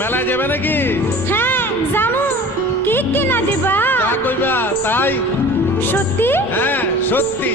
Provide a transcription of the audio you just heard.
মেলায় যাবে নাকি? হ্যাঁ জামু। কি কিনা দিবা? যা কইবা তাই। সত্যি? হ্যাঁ সত্যি।